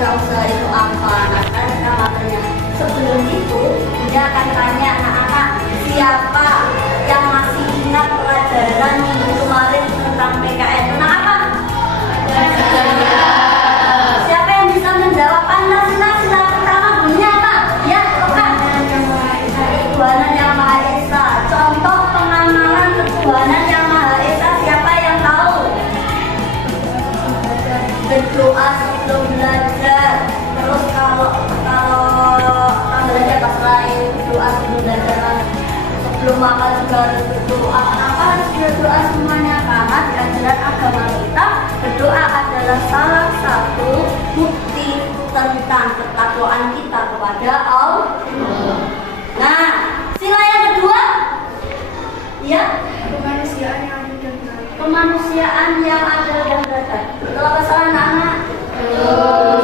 wirausaha itu apa? Nah, karena materinya sebelum itu dia akan tanya anak-anak siapa yang masih ingat pelajaran minggu kemarin tentang PKN. Tentang apa? Siapa yang bisa menjawab? Sila pertama bunyinya apa? Ya, bukan. Ketuhanan yang Maha Esa. Contoh pengamalan ketuhanan yang Maha Esa siapa yang tahu? Berdoa sebelum belajar. Terus kalau belajar pas lain berdoa sebelum belajar, sebelum makan juga harus berdoa. Kenapa harus berdoa semuanya? Karena di ajaran agama kita berdoa adalah salah satu bukti tentang ketakwaan kita kepada Allah. Nah, sila yang kedua, ya, kemanusiaan yang adil dan beradab. Betul apa salah anak-anak?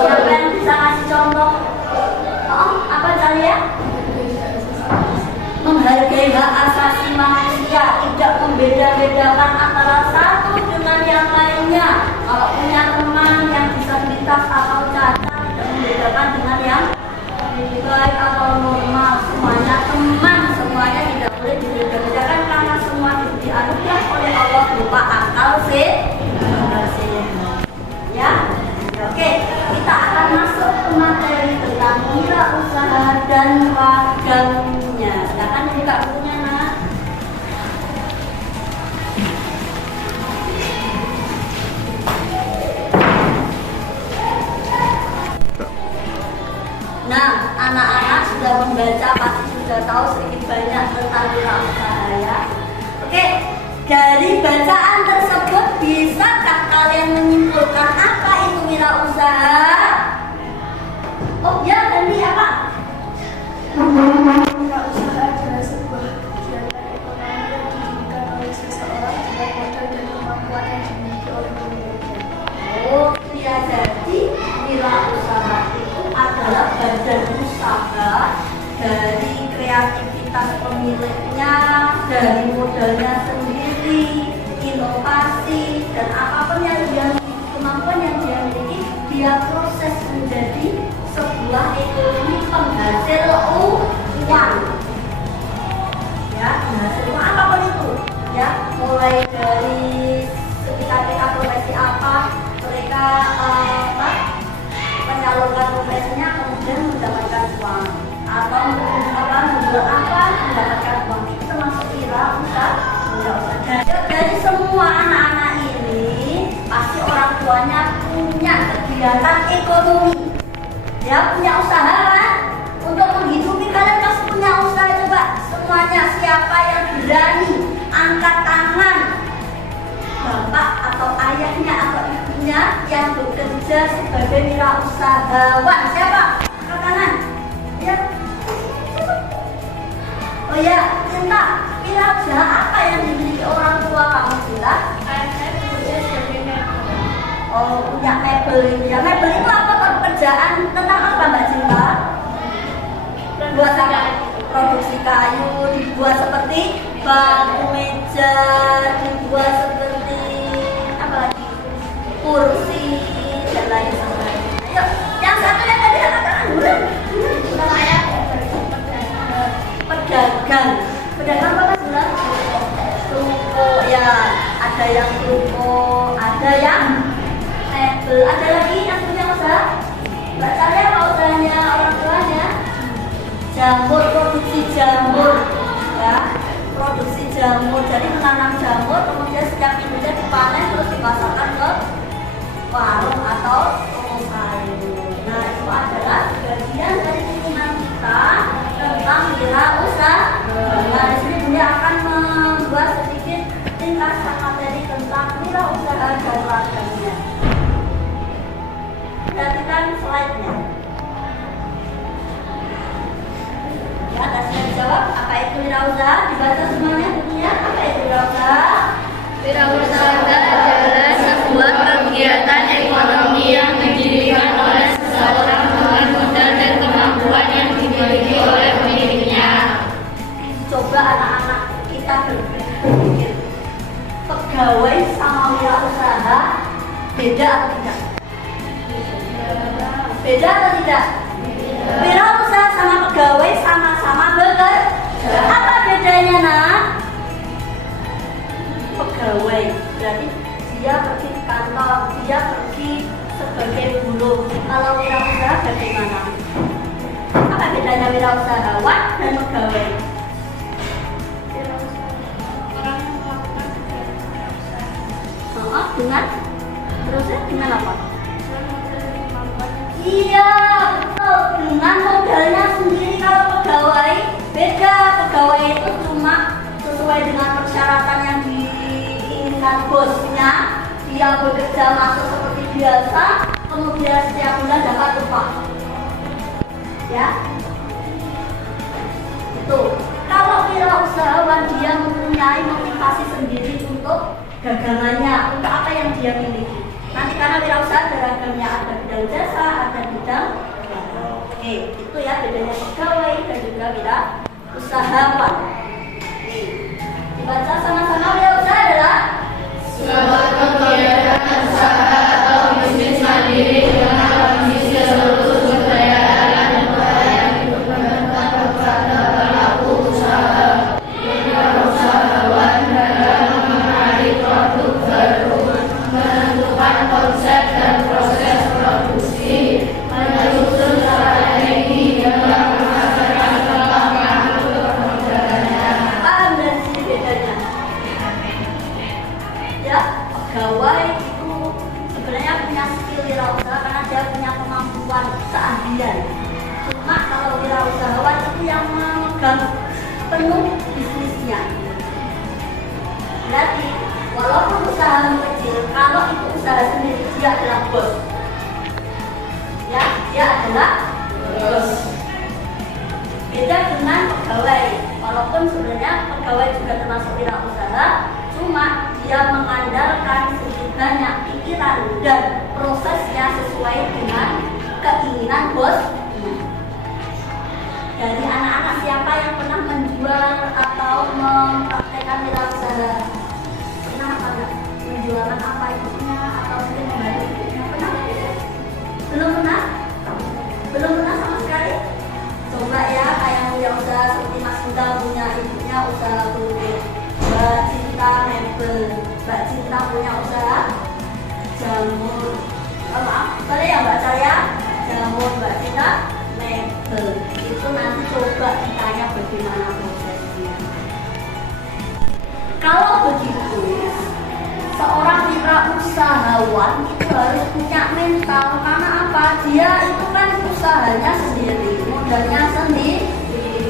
Siapa yang bisa ngasih contoh? Oh, apa kalian? Menghargai hak asasi manusia, tidak membeda-bedakan antara satu dengan yang lainnya. Kalau punya teman yang disabilitas atau cacat, tidak membedakan dengan yang baik atau normal. Semuanya teman, semuanya tidak boleh dibeda-bedakan karena semua diberi anugerah oleh Allah berupa akal sehat. Ya, oke, kita akan masuk ke materi tentang wirausaha dan ragamnya. Silakan dibuka bukunya, nak. Nah, anak-anak sudah membaca, pasti sudah tahu sedikit banyak tentang wirausaha ya. Oke, dari bacaan tersebut bisakah kalian menyimpulkan apa itu wirausaha? Oh ya, tadi apa? Wirausaha adalah sebuah kegiatan ekonomi yang didirikan oleh seseorang dengan modal dan kemampuan yang dimiliki oleh pemiliknya. Oh iya, jadi wirausaha itu adalah badan usaha dari kreativitas pemiliknya, dari modalnya sendiri inovasi, dan apapun yang dia miliki, kemampuan yang dia miliki, dia proses menjadi sebuah ekonomi penghasil uang. Ya, penghasil uang apapun itu. Ya, mulai dari ketika profesi apa, mereka menyalurkan profesinya kemudian mendapatkan uang, atau membuat apa mendapatkan uang, itu termasuk wirausaha. Dari semua anak-anak ini pasti orang tuanya punya kegiatan ekonomi, ya, punya usaha kan? Untuk menghidupi kalian pasti punya usaha. Coba semuanya, siapa yang berani angkat tangan, bapak atau ayahnya atau ibunya yang bekerja sebagai wirausahawan? Siapa? Angkat tangan. Ya. Oh ya, Cinta, wirausaha apa yang dimiliki orang tua kamu, Cinta? Saya bekerja sebagai mebel. Oh, punya mebel ini ya. Mebel itu apa, pekerjaan tentang apa, Mbak Cinta? Buat apa? Produksi kayu, dibuat seperti bangku meja, dibuat seperti apa lagi? Kursi dan lain sebagainya. Ayo, yang satunya tadi angkat tangan dulu. Saya Pedagang. Pedagang apa sebenarnya? Ruko ya, ada yang ruko, ada yang mebel, ada lagi yang punya usaha. Mbak Saleh apa usahanya orang tuanya? Jamur, produksi jamur, ya, produksi jamur. Jadi menanam jamur, kemudian setiap minggunya dipanen terus dipasarkan ke warung atau toko sayur. Nah, itu adalah bagian dari lingkungan kita tentang wirausaha. Nah, di sini Bunda akan membuat sedikit ringkasan materi tentang wirausaha dan ragamnya. Perhatikan slide-nya. Ya, kasih jawab apa itu wirausaha? Dibaca semuanya bukunya. Apa itu wirausaha? wirausaha adalah sebuah kegiatan ekonomi yang didirikan oleh seseorang dengan modal dan kemampuan yang dimiliki oleh pemiliknya. Coba anak-anak kita berpikir, pegawai sama wirausaha beda atau tidak? Beda atau tidak? Wirausaha sama pegawai sama-sama bekerja. Apa bedanya, nak? Pegawai berarti dia pergi ke kantor, dia pergi sebagai buruh. Kalau wirausaha bagaimana? Apa bedanya wirausahawan dan pegawai? Orang yang melakukan kegiatan wirausaha Dengan terusnya dengan apa? dengan modal dan kemampuannya. Iya, betul. Dengan modalnya sendiri. Kalau pegawai beda. Pegawai itu cuma sesuai dengan persyaratan yang diinginkan bosnya. Dia bekerja masuk seperti biasa, kemudian setiap bulan dapat upah. Ya, itu. Kalau wirausahawan dia mempunyai motivasi sendiri untuk dagangannya, untuk apa yang dia miliki. Nanti karena wirausaha beragamnya, ada bidang jasa, ada bidang. Oke, itu ya bedanya pegawai dan juga wirausahawan. Dibaca sama-sama. Wirausaha adalah Sebuah kegiatan usaha atau bisnis mandiri dengan kondisi seluruh sumber daya alam dan upaya yang diperlukan kepada pelaku usaha. Wirausahawan dalam mengenali produk baru, menentukan konsep dan proses produksi, menyusun strategi dalam memasarkan kemampuan produknya. paham dari sini bedanya. Ya, pegawai itu sebenarnya punya skill wirausaha karena dia punya kemampuan, keahlian. Cuma kalau wirausahawan itu yang memegang penuh bisnisnya. Berarti walaupun usaha kecil, kalau itu usaha sendiri dia adalah bos. Ya, dia adalah bos. Beda dengan pegawai. Walaupun sebenarnya pegawai juga termasuk wirausaha, cuma dia mengandalkan sedikit banyak pikiran dan prosesnya sesuai dengan keinginan bos. Dari anak-anak siapa yang pernah menjual atau mempraktekkan wirausaha? menjualan apa ibunya atau mungkin membantu ibunya. Pernah? Belum pernah? Belum pernah sama sekali? Coba ya, kayak punya usaha seperti Mas Cinta punya ibunya usaha kulit, Mbak Cinta mebel, Mbak Cinta punya usaha jamur. Maaf, boleh ya Mbak saya? Jamur Mbak Cinta mebel. Itu nanti coba ditanya bagaimana prosesnya. Kalau begitu, seorang wirausahawan itu harus punya mental. Karena apa? Dia itu kan usahanya sendiri, modalnya sendiri.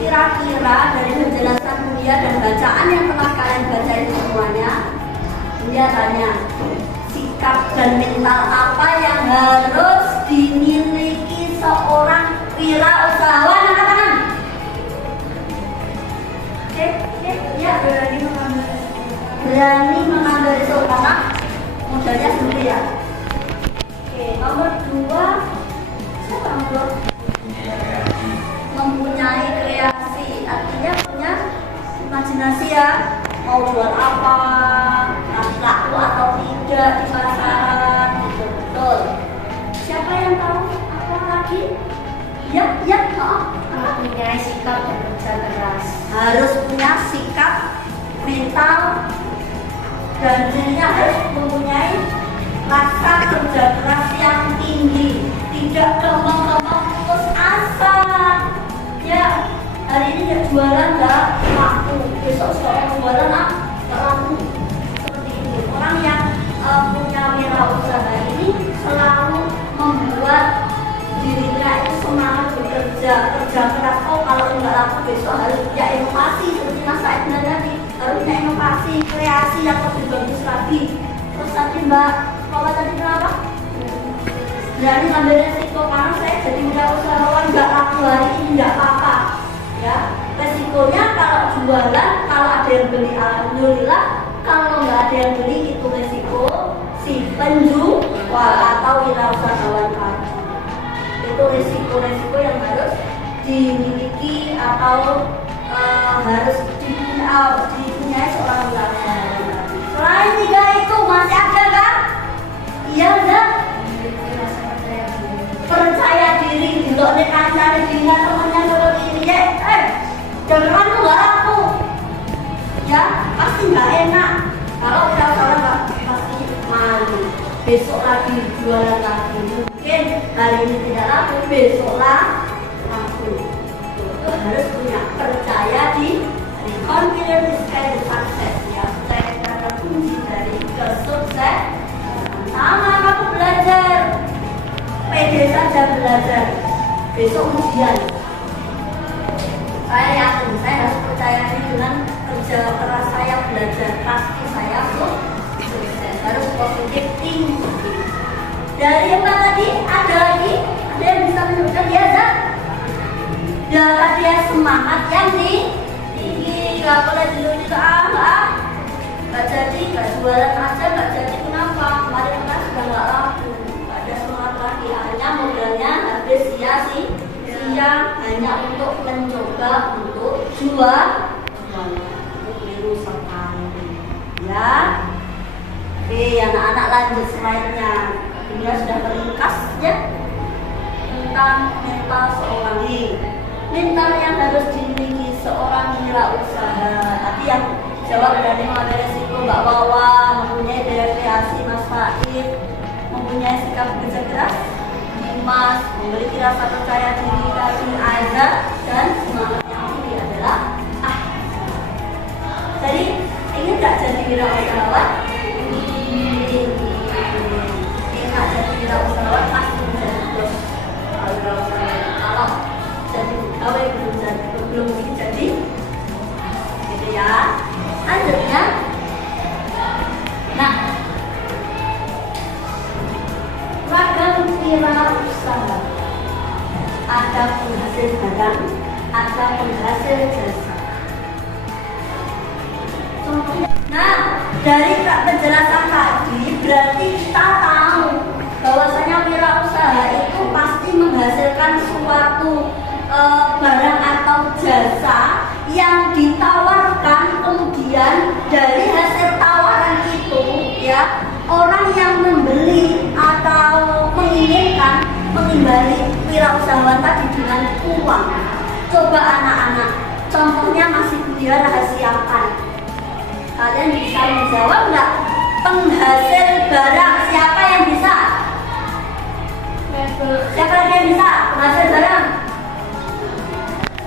Kira-kira dari penjelasan dia dan bacaan yang telah kalian baca itu semuanya, dia tanya sikap dan mental apa yang harus dimiliki seorang wirausahawan. Angkat tangan. Oke, ya, berani mengambil risiko karena modalnya sendiri ya. Oke, nomor 2, siapa nomor? Mempunyai kreasi, artinya punya imajinasi ya. Mau jual apa, laku atau tidak di pasaran, betul. Siapa yang tahu apa lagi? Ya, Mempunyai sikap bekerja keras. harus punya sikap mental dan dirinya harus mempunyai rasa kerja keras yang tinggi, tidak gampang-gampang putus asa. Ya, hari ini dia jualan nggak laku, besok seorang jualan nggak laku. Seperti itu. Orang yang punya wirausaha ini selalu membuat dirinya itu semangat bekerja, kerja keras. Oh, kalau nggak laku besok harus punya inovasi seperti Mas Said tadi, harus punya inovasi, kreasi yang lebih bagus lagi. Terus tadi Mbak Paula tadi kenapa? Berani ngambil resiko karena saya jadi wirausahawan nggak laku hari ini nggak apa-apa. Ya, resikonya kalau jualan, kalau ada yang beli alhamdulillah, kalau nggak ada yang beli itu resiko si penjual atau wirausahawan tadi. Itu resiko-resiko yang harus dimiliki atau harus dipunyai seorang wirausahawan. Selain 3 itu masih ada kan? Iya enggak? Percaya diri, dilok nih kancane dina temennya seperti ini ya. Jangan lu nggak laku, ya pasti nggak enak. Kalau wirausahawan nggak pasti malu. Besok lagi jualan lagi, mungkin hari ini tidak laku, besok laku. Itu harus punya percaya diri, confidence is kind of success ya. Saya kata kunci dari kesuksesan. Sama kamu belajar, pede saja belajar. Besok ujian. Saya yakin, saya harus percaya diri dengan kerja keras saya belajar. Pasti saya sukses. Harus positif tinggi. Dari yang tadi ada lagi, ada yang bisa menunjukkan ya, Zak? Darah dia semangat yang tinggi, nggak boleh dulu itu nggak jadi, nggak jualan aja, nggak jadi. Kenapa? Kemarin kan sudah nggak laku, nggak ada semangat lagi. Akhirnya modalnya habis sia-sia hanya untuk mencoba untuk jual, keliru sekali. Ya. Oke, anak-anak lanjut slide-nya. Ini sudah teringkas ya tentang mental seorang ini. Mental yang harus dimiliki seorang wirausaha. Tadi yang jawab berani mengambil resiko Mbak Wawa, mempunyai daya kreasi Mas Faid, mempunyai sikap kerja keras Dimas, memiliki rasa percaya diri dari Aiza, dan semangat yang tinggi adalah Jadi ingin nggak jadi wirausahawan? Ingin jadi wirausahawan pasti menjadi bos wirausahawan. Kalau jadi pegawai belum jadi, gitu ya. Lanjutnya, nah, ragam wirausaha. Ada penghasil barang, ada penghasil jasa. Nah, dari penjelasan tadi berarti kita tahu bahwasanya wirausaha itu pasti menghasilkan suatu barang atau jasa yang ditawarkan, kemudian dari hasil tawaran itu ya Coba anak-anak, contohnya masih dia rahasiakan. Kalian bisa menjawab nggak? Penghasil barang siapa yang bisa? Siapa lagi yang bisa? Penghasil barang?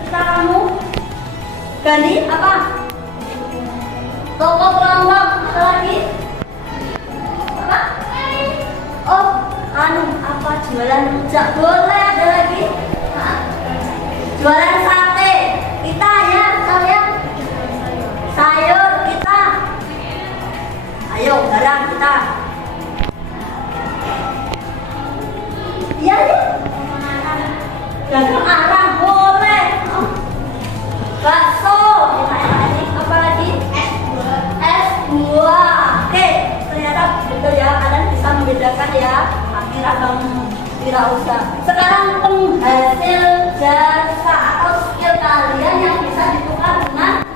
Kita kamu? Gani apa? Toko kelompok apa lagi? Apa? Oh, apa jualan rujak? Boleh, ada lagi? Hah? Jualan sate. Kita ya, kalian? Sayur kita. Ayo, barang kita. Iya, ya. Dagang arang boleh. Oh. Bakso. Apa lagi? S2. Oke, ternyata betul ya, kalian bisa membedakan ya. Akhirnya kamu wirausaha. Sekarang penghasil jasa atau skill kalian yang bisa ditukar dengan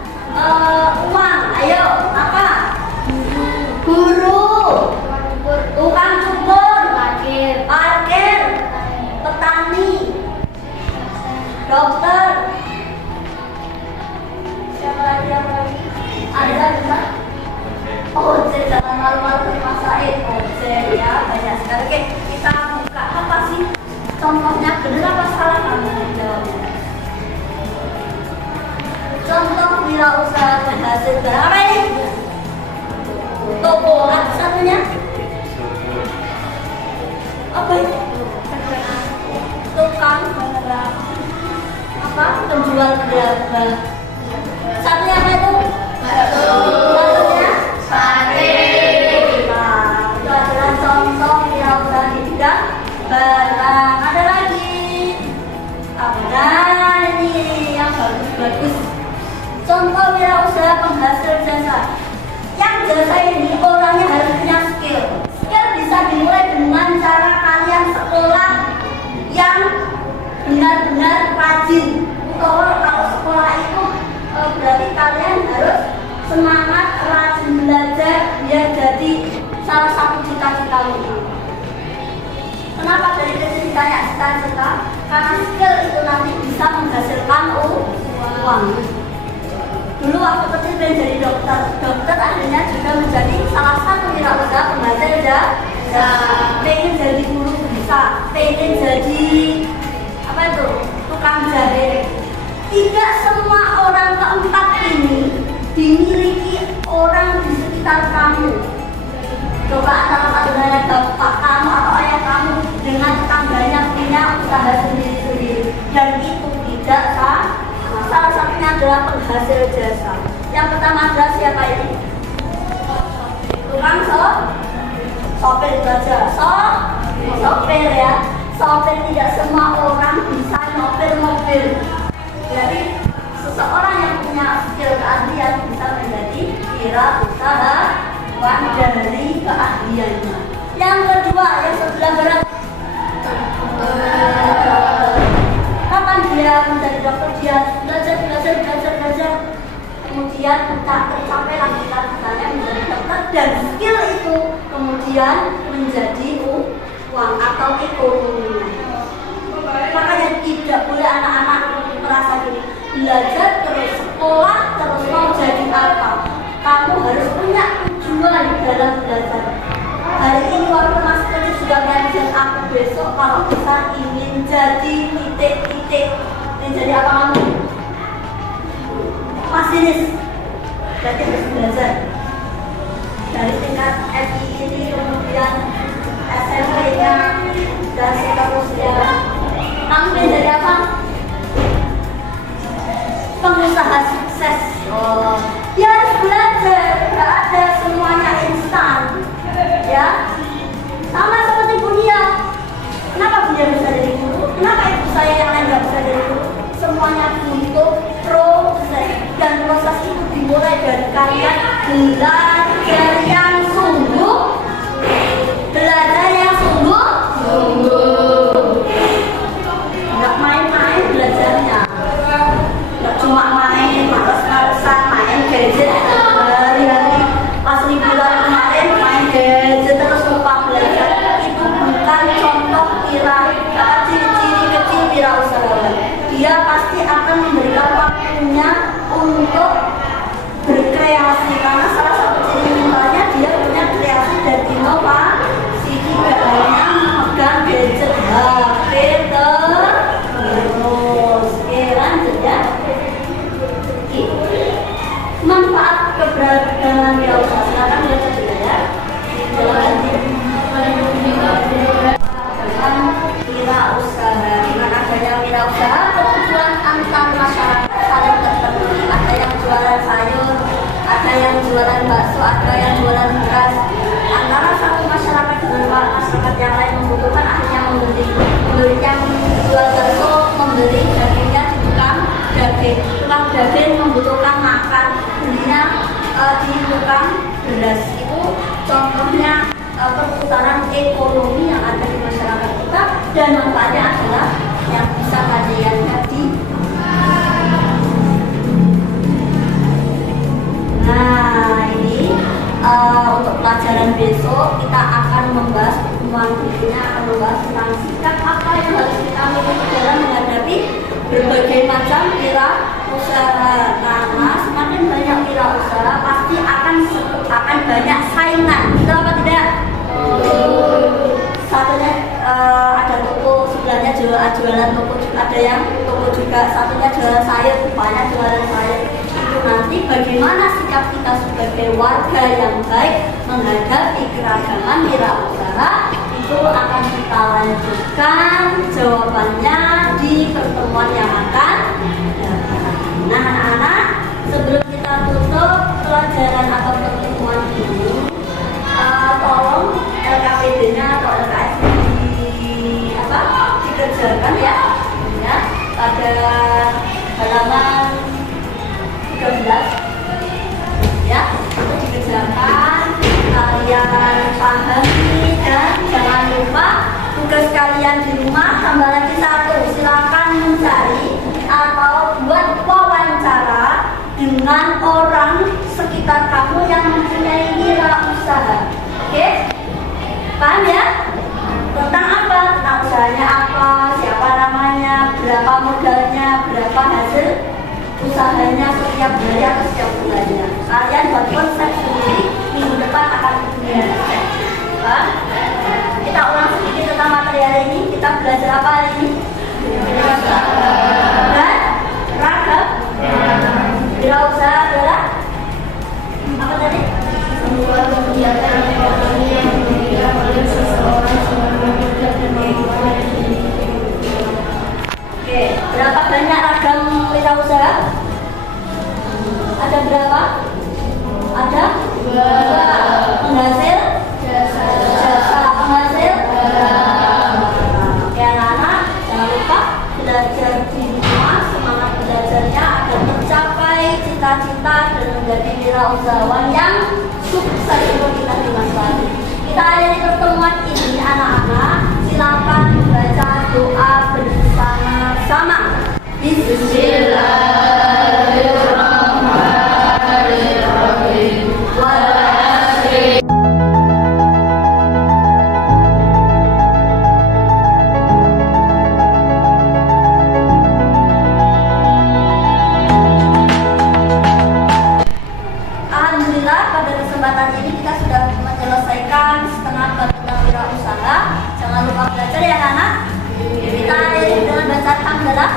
uang. Ayo, apa? Guru, tukang cukur, parkir, petani, dokter. Siapa lagi? Ada juga? Ojek, jangan malu-malu dimasain. Ojek ya, banyak sekali. Oke, kita buka apa sih contohnya, benar apa salah kamu jawabnya? Contoh wirausaha penghasil barang apa ini? Toko, satunya? Apa ini? Tukang apa? Penjual gerabah. Satunya apa itu? Satunya? Sate. Nah, itu adalah contoh wirausaha di bidang barang. Ada lagi? Apa ini yang bagus-bagus? Contoh wirausaha penghasil jasa. Yang jasa ini orangnya harus punya skill. Skill bisa dimulai dengan cara kalian sekolah yang benar-benar rajin. Kalau sekolah itu berarti kalian harus semangat, rajin belajar biar jadi salah satu cita-citamu. Kenapa dari kecil ditanya cita-cita? Karena skill itu nanti bisa menghasilkan uang. Dulu waktu kecil pengen jadi dokter. Dokter akhirnya juga menjadi salah satu wirausaha penghasil jasa. Pengen jadi guru bisa, pengen jadi apa itu? Tukang jahit. Tidak semua orang keempat ini dimiliki orang di sekitar kamu. Coba antara bapak kamu atau ayah kamu dengan tetangganya punya usaha sendiri-sendiri, dan itu tidak sah. Salah satunya adalah penghasil jasa. Yang pertama adalah siapa ini? Tukang sopir itu aja. Sopir ya. Sopir, tidak semua orang bisa nyopir mobil. Jadi seseorang yang punya skill keahlian bisa menjadi wirausahawan dari keahliannya. Yang kedua, yang sebelah berat. Kapan dia menjadi dokter? Dia belajar, kemudian tercapai lah cita-citanya menjadi dokter, dan skill itu kemudian menjadi uang atau ekonomi. Makanya tidak boleh anak-anak merasa gini, belajar terus, sekolah terus, mau jadi apa? Kamu harus punya tujuan dalam belajar. Hari ini waktu masih kecil sudah belajar, aku besok kalau besar ingin jadi titik. Ingin jadi apa kamu? Masinis. Berarti harus belajar dari tingkat FI ini, kemudian SMP-nya, dan seterusnya. Kamu ingin jadi apa? Pengusaha sukses. Dia harus belajar, nggak ada semuanya instan. Ya, sama seperti Bunia. Kenapa Bunia bisa jadi guru? Kenapa ibu saya yang lain nggak bisa jadi guru? Semuanya butuh proses, dan proses itu dimulai dari kalian belajar yang sungguh, nggak main-main belajarnya, nggak cuma main males-malesan, main gadget hari-hari. Pas liburan kemarin main gadget terus lupa belajar. Itu bukan contoh ciri-ciri kecil wirausahawan. Dia pasti akan jualan bakso, ada yang jualan beras. Antara satu masyarakat dengan masyarakat yang lain membutuhkan, akhirnya membeli yang jual bakso membeli dagingnya di tukang daging membutuhkan makan, belinya di tukang beras. Itu contohnya perputaran ekonomi yang ada di masyarakat kita, dan manfaatnya adalah yang bisa kalian lihat di. Nah, ini untuk pelajaran besok kita akan membahas, pertemuan berikutnya akan membahas tentang sikap apa yang harus kita miliki dalam menghadapi berbagai macam wirausaha. Karena semakin banyak wirausaha pasti akan banyak saingan, betul apa tidak? Satunya ada toko, sebelahnya jualan toko, ada yang toko juga, satunya jualan sayur, banyak jualan sayur. Itu nanti bagaimana sikap kita sebagai warga yang baik menghadapi keragaman wirausaha, itu akan kita lanjutkan jawabannya di pertemuan yang akan datang. Nah anak-anak, sebelum kita tutup pelajaran atau pertemuan ini, tolong LKPD-nya atau LKS dikerjakan ya pada halaman 13 ya, itu dikerjakan, kalian pahami, dan jangan lupa tugas kalian di rumah tambah lagi satu, silakan mencari atau buat wawancara dengan orang sekitar kamu yang mempunyai wirausaha. Oke? Paham ya? Tentang apa? Tentang usahanya apa, siapa namanya, berapa modalnya, berapa hasil usahanya setiap hari atau setiap bulannya. Kalian buat konsep sendiri, minggu depan akan punya resep. Kita ulang sedikit tentang materi hari ini. Kita belajar apa hari ini? Dan ragam wirausaha adalah apa tadi? Sebuah kegiatan ekonomi yang diberikan oleh seseorang sebelum bekerja dan memulai. Oke, berapa banyak ragam wirausaha? Ada berapa? Ada? Penghasil? Jasa. Penghasil? Oke anak-anak, jangan lupa belajar di rumah, semangat belajarnya agar tercapai cita-cita dan menjadi wirausahawan yang sukses untuk kita di masa lalu. Kita akhiri pertemuan ini anak-anak, silakan membaca doa bersama-sama. Bismillahirrahmanirrahim. Alhamdulillah, pada kesempatan ini kita sudah menyelesaikan setengah bab tentang wirausaha. Jangan lupa belajar ya anak. Kita akhiri dengan bacaan hamdalah.